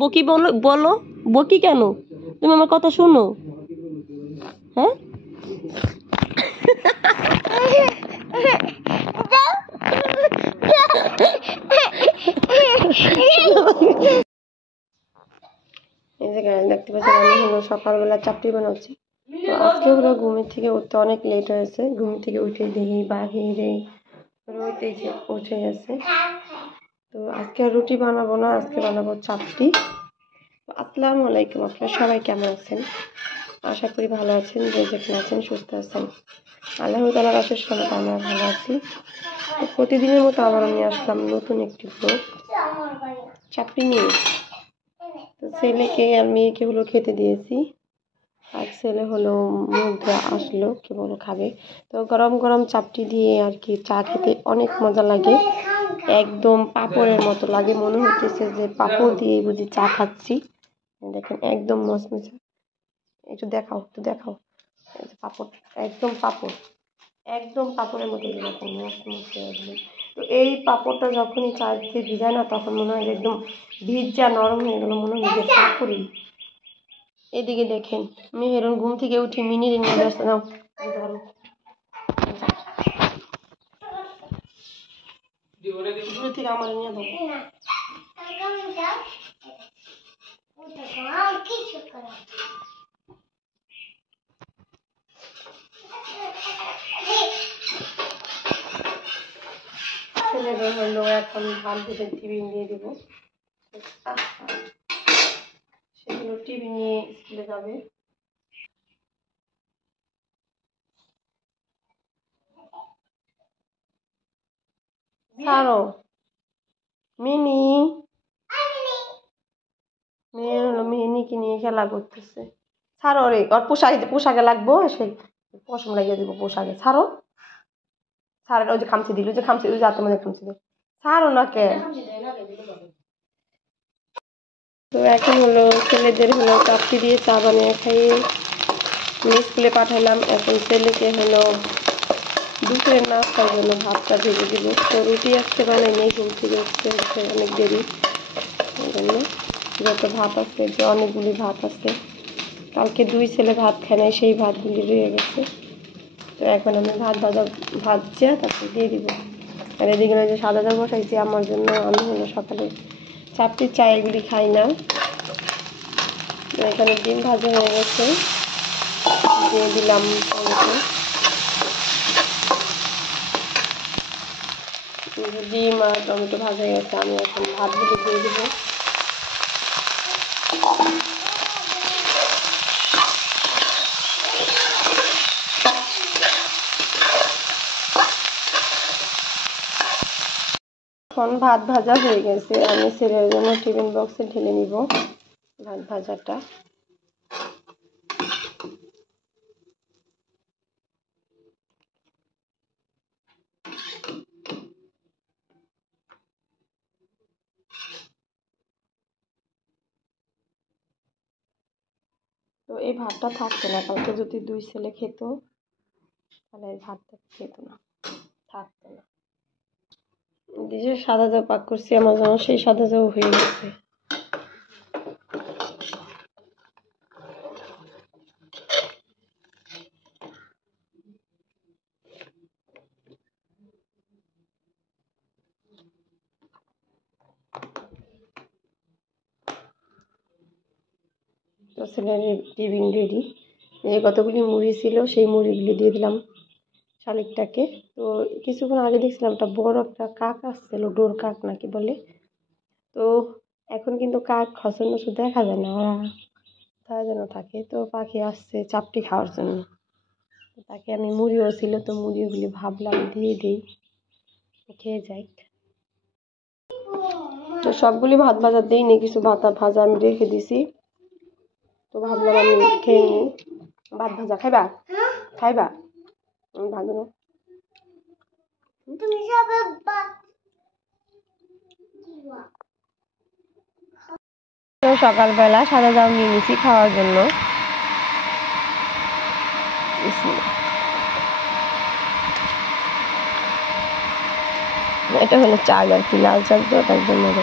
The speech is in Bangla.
বকি বলো বলো, বকি কেন? তুমি আমার কথা শুনো। হ্যাঁ এই যে দেখতে পাচ্ছেন আমি হলো সকালবেলা চাপটি বানাচ্ছি। তো আজকে হলো ঘুমের থেকে উঠতে অনেক লেট হয়েছে। ঘুম থেকে উঠে দেখি বাহিরে রোদ উঠে গেছে। তো আজকে রুটি বানাবো না, আজকে বানাবো চাপটি। আসসালামু আলাইকুম, আপনারা সবাই কেমন আছেন? আশা করি ভালো আছেন, যে যেখানে আছেন সুস্থ আছেন। আল্লাহ তাআলার অশেষ রহমতে আমরা ভালো আছি। তো প্রতিদিনের মতো আবারও নিয়ে আসলাম নতুন একটি ব্লগ চাপটি নিয়ে। তো ছেলেকে আর মেয়েকে হলো খেতে দিয়েছি, আর ছেলে হলো মধ্যে আসলো কেবল খাবে। তো গরম গরম চাপটি দিয়ে আর কি চা খেতে অনেক মজা লাগে, একদম পাঁপড়ের মতো লাগে, মনে হচ্ছে যে পাঁপড় দিয়ে বুঝি চা খাচ্ছি। দেখেন একদম মচমচে, একটু দেখাও একটু দেখাও, এই যে পাঁপড়, একদম পাঁপড়, একদম পাঁপড়ের মতো এরকম মচমচে একদম। তো এই পাঁপড়টা যখনই চা দিয়ে ভিজায় না, তখন মনে হয় একদম ভিজা নরম হয়ে গেল, মনে হয় যে পাঁপড়ই। এদিকে দেখেন মেহেরুন ঘুম থেকে উঠে মিনির নিয়ে ব্যস্ত। নাও ধরো, দূর থেকে আমার নিয়ে ধরো। ছেলেদের হলো এখন ভাত ভেজে টিফিন দিয়ে দিব, সেগুলো টিফিন নিয়ে স্কুলে যাবে। ছাড়ো মিনি, মেয়ে হলো মিনিকে নিয়ে খেলা করতেছে। ছাড়ো রে, ওর পোশাকে লাগবো, সে পশম লাগিয়ে দিব পোশাকে। ছাড়ো ছাড়ো, ওই যে খামচি দিল, ওই যে খামচি, ওই যে হাতের মধ্যে খামচি দিল, ছাড়ো না কে। তো এখন হলো ছেলেদের হলো চাপটি দিয়ে চা বানিয়ে খাইয়ে স্কুলে পাঠালাম। এখন ছেলেকে হলো দুপুরের নাস্তার জন্য ভাতটা ভেজে দিব। তো রুটি আজকে বানাই নেই, ঘুম থেকে উঠতে হচ্ছে অনেক দেরি, এই জন্য যত ভাত আছে, যে অনেকগুলি ভাত আছে, কালকে দুই ছেলে ভাত খায় নাই, সেই ভাতগুলি রয়ে গেছে। তো এখন আমি ভাজছে তারপরে দিয়ে দিব। আর এদিকে যে সাদা চা বসাইছি আমার জন্য, আমি হলো সকালে চাপটি চা এগুলি খাই না। এখানে ডিম ভাজা হয়ে গেছে, দিয়ে দিলাম টমেটো। ডিম আর টমেটো ভাজা হয়ে গেছে, আমি এখন ভাতগুলো দিয়ে দিব। এখন ভাত ভাজা হয়ে গেছে, আমি ছেলের জন্য টিফিন বক্সে ঢেলে নিব ভাত ভাজাটা। তো এই ভাতটা থাকতো না, কালকে যদি দুই ছেলে খেত তাহলে এই ভাতটা খেত না, থাকতো না। যে সাদা চা পাক করছি আমার জন্য, সেই সাদা চাও হয়ে গেছে। তো ছেলের টিফিন রেডি। এই কতগুলি মুড়ি ছিল, সেই মুড়িগুলি দিয়ে দিলাম শালিকটাকে। তো কিছুক্ষণ আগে দেখছিলাম একটা বড় একটা কাক আসছিল, ডোর কাক নাকি বলে। তো এখন কিন্তু কাক খসন দেখা যায় না, ওরা তারা যেন থাকে। তো পাখি আসছে চাপটি খাওয়ার জন্য, তাকে আমি মুড়িও ছিল, তো মুড়িগুলি ভাবলাম দিয়ে দিই, খেয়ে যাই। তো সবগুলি ভাত ভাজা দিইনি, কিছু ভাত ভাজা আমি রেখে দিছি। তো ভাবলাম আমি খেয়ে নিই। ভাত ভাজা খাইবা? খাইবা? ভালো না। তো সকালবেলা সাদা চাউ নিয়ে নিছি খাওয়ার জন্য। এটা হলো চাল আর কি, লাল চাল, তো একদম মজা।